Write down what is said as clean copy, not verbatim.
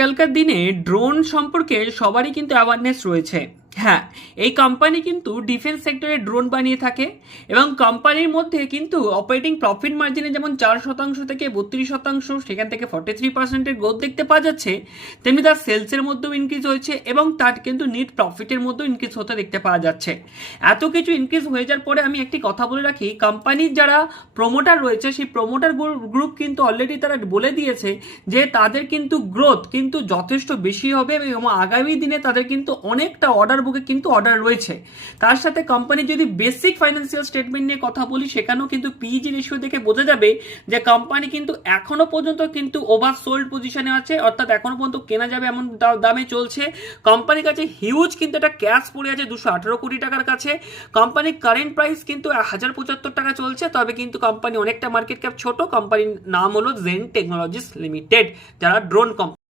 আজকালকার দিনে ড্রোন সম্পর্কে সবারই কিন্তু অ্যাওয়ারনেস রয়েছে। হ্যাঁ, এই কোম্পানি কিন্তু ডিফেন্স সেক্টরে ড্রোন বানিয়ে থাকে এবং কোম্পানির মধ্যে কিন্তু অপারেটিং প্রফিট মার্জিনে যেমন 4% থেকে 32%, সেখান থেকে 43%-এর গ্রোথ দেখতে পাওয়া যাচ্ছে, তেমনি তার সেলসের মধ্যেও ইনক্রিজ হয়েছে এবং তার কিন্তু নেট প্রফিটের মধ্যেও ইনক্রিজ হতে দেখতে পাওয়া যাচ্ছে। এত কিছু ইনক্রিজ হয়ে যাওয়ার পরে আমি একটি কথা বলে রাখি, কোম্পানির যারা প্রমোটার রয়েছে সেই প্রমোটার গ্রুপ কিন্তু অলরেডি তারা বলে দিয়েছে যে তাদের কিন্তু গ্রোথ কিন্তু যথেষ্ট বেশি হবে এবং আগামী দিনে তাদের কিন্তু অনেকটা অর্ডার বুকে কিন্তু অর্ডার রয়েছে। তার সাথে কোম্পানি যদি বেসিক ফাইন্যান্সিয়াল স্টেটমেন্ট নিয়ে কথা বলি, সেখানেও কিন্তু পিইজি রেশিও দেখে বোঝা যাবে যে কোম্পানি কিন্তু এখনো পর্যন্ত কিন্তু ওভার সোল্ড পজিশনে আছে, অর্থাৎ এখনো পর্যন্ত কেনা যাবে এমন দামে চলছে। কোম্পানির কাছে হিউজ কিন্তু একটা ক্যাশ পড়ে আছে 218 কোটি টাকার কাছে। কোম্পানির কারেন্ট প্রাইস কিন্তু 1075 টাকা চলছে, তবে কিন্তু কোম্পানি অনেকটা মার্কেট ক্যাপ ছোট। কোম্পানির নাম হলো জেন টেকনোলজিস লিমিটেড, যারা ড্রোন কোম্পানি।